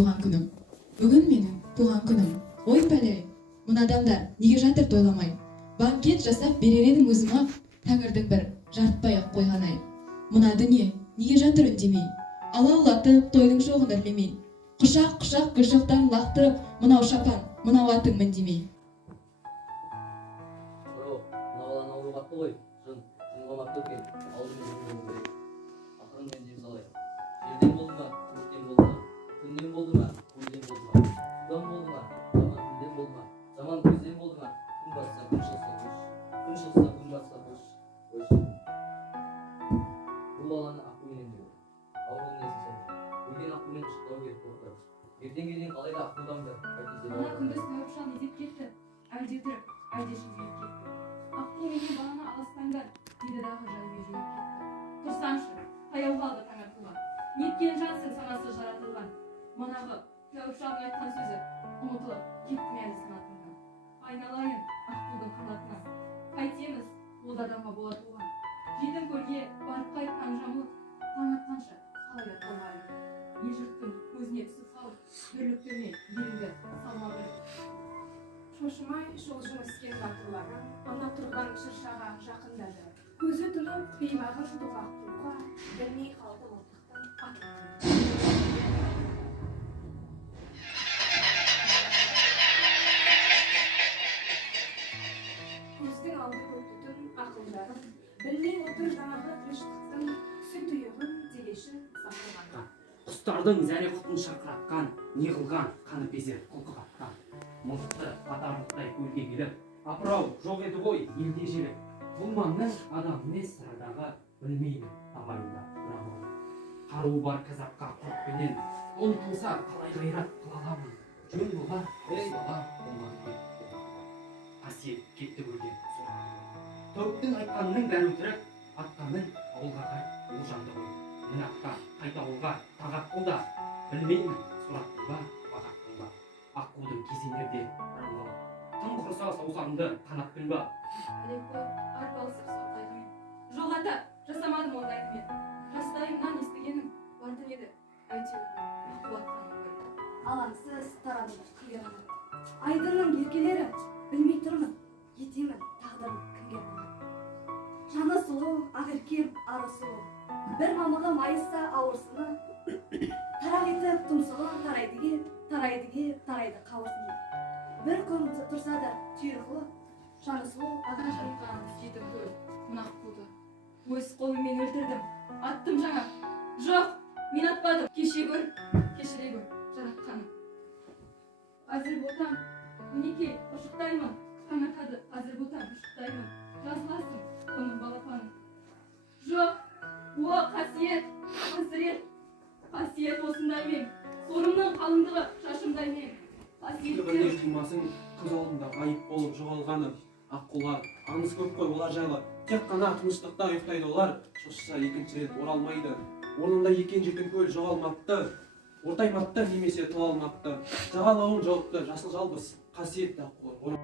туған күнім. Бүгін менің туған күнім. Ой пәле, мына адамдар неге жатыр тойламай? Банкет жасап берер едім өзіме, тәңірдің бір жартпай-ақ қойған-ай. Мына дүние неге жатыр үндемей? Алаулатып тойдың шоғын үрлемей. Құшақ-құшақ гүл-шоқтарын лақтырып, мынау шапан, мынау атың міндемей. Мынау баланы ауру қатты ғой, жын-жын екен, алдымен жүргенім керек. Ақырын мен дем салайын. Жерден болды ма, көктен болды ма, күннен болды ма, көзден болды ма, судан болды ма, жаман күнден болды ма, жаман көзден болды ма, күн батса, күн шығса көш, күн шығса, күн батса көш. Бұл баланы аққумен емдеу. Аурудың несін сен? Өлген аққумен шықтау керек қорқырып. Ертеңге дейін қалайда аққудамды қайтесен. Ана күндіз тәуіпшан едеп кетті, әлде түріп, әлде жүзіп кетті. Аққу менен баланы алыстаңдар, деді дағы жайбай жөніп кетті. Тұрсаңшы, таяу қалды таң атуға. Неткен жансың санасы жаратылған. Манағы тәуіпшанның айтқан сөзі ұмытылып кетті мәлі санатынан. Айналайын аққудың қанатынан. Қайтеміз, ол адамға бола туған. Жетім көлге барып қайтқан жамылып, таң атқанша қалай аталмайды. Ежірттің көзіне түсіп қалып, дүрліктірме ерінді салма бір. Шошымай шолжың іскен батырлары, ана тұрған шыршаға жақындады. Көзі тұнып бейбағын тоғақ тұлға, білмей қалды мылтықтың атын. Көздің алды көктүтін ақылдарым, білмей отыр жаңағы тыныштықтың сүт ұйығын дегешін сақтырған. Құстардың зәре-құтын шақыратқан, неғылған қаны безер құлқы қапқан. Мылтықты атарлықтай көлге келіп, апырау жоқ еді ғой елде желік. Бұл маңның адам емес sıрадағы, білмеймін табайында бұрамын. Қаруы бар казаққа құрықпенен, ұмтылса қалай ғайрат қыла аламын. Жөн болар, ей бала болмады деп. Қасиет кетті көрген соғады. Тәуіптің айтқанының бәрі өтірік, атқаның ауылға қайт олжанды ғой. Мынаққа қайта ауылға тағат қыл да, білмеймін сұраттың ба, бағаттың ба. Аққудың кезеңдерде ырылы. Тым құрса саусағымды қанаттың ба. Әлекті арпалысып соқтайды мен. Жоқ ата, жасамадым ондайды мен. Жастайымнан естігенім бардың еді. Әйтеуір аққу атқаным ғой. Алаңсыз тарадым құйрығына. Айдынның еркелері, білмей тұрмын, етемін тағдырым кімге ғана. Жаны сұлу, ақеркем, ары сұлу. Бір мамығы майысса ауырсыны, тарақ етіп тұмсығы тарайды қауырсыны. Бір күн тұрса да түйірқылы, жаны сұлу, ақеркем. Жатқан жетім көл, мына аққуды. Өз қолыммен өлтірдім, аттым жаңа. Жоқ, мен атпадым, кеше гөр, кешіре гөр, жаратқаным. Әзір ботам, мінекей, ұшықтаймын, таң атады, әзір ботам, ұшықтаймын. Жазыласың, оның балапаным. Жоқ, о қасиет, қасірет, қасиет осындай мен, сорымның қалыңдығы шашымдай мен. Біріне қимасың, қыз алдында ғайып болып жоғалғаны. Аққулар аңыз көп қой олар жайлы, тек қана тыныштықта ұйықтайды олар. Шошса екінші рет оралмайды, орнында екен жетім көл жоғалмапты, ортаймапты немесе тола алмапты. Жағалауын жауыпты жасыл жалбыз, қасиетті аққулар.